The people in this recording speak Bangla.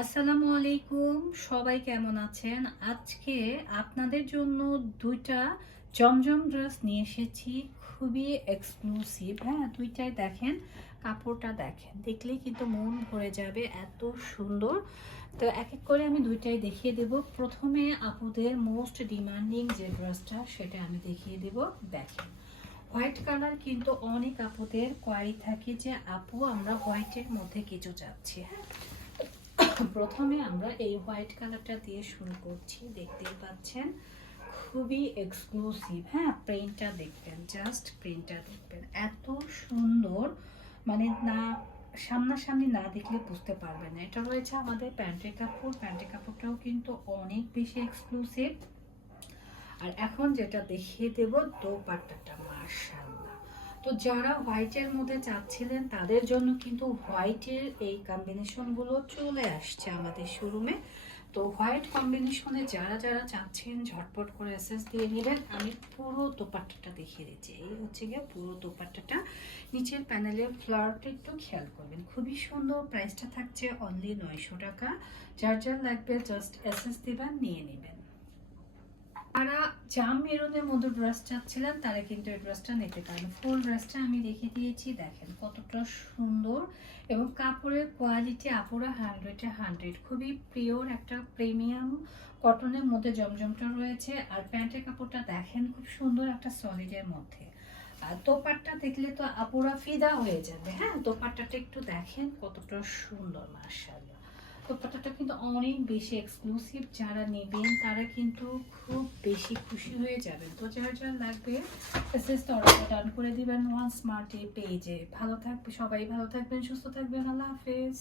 আসসালামু আলাইকুম, সবাই কেমন আছেন? আজকে আপনাদের জন্য দুইটা জমজম ড্রেস নিয়ে এসেছি, খুবই এক্সক্লুসিভ। হ্যাঁ, দুইটাই দেখেন, কাপড়টা দেখেন, দেখলেই কিন্তু মন ভরে যাবে, এত সুন্দর। তো এক এক করে আমি দুইটাই দেখিয়ে দেব। প্রথমে আপুদের মোস্ট ডিমান্ডিং যে ড্রেসটা সেটা আমি দেখিয়ে দেব। দেখেন, হোয়াইট কালার কিন্তু অনেক আপুদের কোয়ারি থাকে যে আপু আমরা হোয়াইটের মধ্যে কিছু চাচ্ছি। হ্যাঁ, প্রথমে আমরা এই হোয়াইট কালারটা দিয়ে শুরু করছি। দেখতেই পাচ্ছেন, খুবই এক্সক্লুসিভ। হ্যাঁ, প্রিন্টটা দেখবেন, জাস্ট প্রিন্টটা দেখবেন, এত সুন্দর। মানে না, সামনাসামনি না দেখলে বুঝতে পারবেন না। এটা রয়েছে আমাদের প্যান্টের কাপড়, প্যান্টের কাপড়টাও কিন্তু অনেক বেশি এক্সক্লুসিভ। আর এখন যেটা দেখিয়ে দেব, দোপাট্টাটা মাশাআল্লাহ। তো যারা হোয়াইটের মধ্যে চাচ্ছিলেন তাদের জন্য কিন্তু হোয়াইটের এই কম্বিনেশনগুলো চলে আসছে আমাদের শোরুমে। তো হোয়াইট কম্বিনেশনে যারা যারা চাচ্ছেন ঝটপট করে এসএস দিয়ে নেবেন। আমি পুরো দোপাট্টাটা দেখিয়ে দিচ্ছি। এই হচ্ছে গিয়ে পুরো দোপাট্টাটা। নিচের প্যানেলের ফ্লাওয়ারটা একটু খেয়াল করবেন, খুবই সুন্দর। প্রাইসটা থাকছে অনলি 900 টাকা। যার যার লাগবে জাস্ট এসএস দিবেন, নিয়ে নেবেন। যারা জাম মেরুনের মধ্যে ড্রেস চাচ্ছিলেন তারা কিন্তু এই ড্রেসটা নিতে পারেন। ফুল ড্রেসটা আমি রেখে দিয়েছি, দেখেন কতটা সুন্দর। এবং কাপড়ের কোয়ালিটি আপুরা 100-100, খুবই পিওর একটা প্রিমিয়াম কটনের মধ্যে জমজমটা রয়েছে। আর প্যান্টের কাপড়টা দেখেন, খুব সুন্দর একটা সলিডের মধ্যে। আর দোপাট্টা দেখলে তো আপুরা ফিদা হয়ে যাবে। হ্যাঁ, দোপাট্টাটা একটু দেখেন কতটা সুন্দর, মাশাআল্লাহ। দোপাট্টাটা কিন্তু অনেক বেশি এক্সক্লুসিভ। যারা নেবেন তারা কিন্তু খুব বেশি খুশি হয়ে যাবেন। তো যার যার লাগবে এসএসটা অর্ডার ডান করে দিবেন ওয়ান স্মার্ট পেজে। ভালো থাকবে সবাই, ভালো থাকবেন, সুস্থ থাকবেন। আল্লাহ হাফেজ।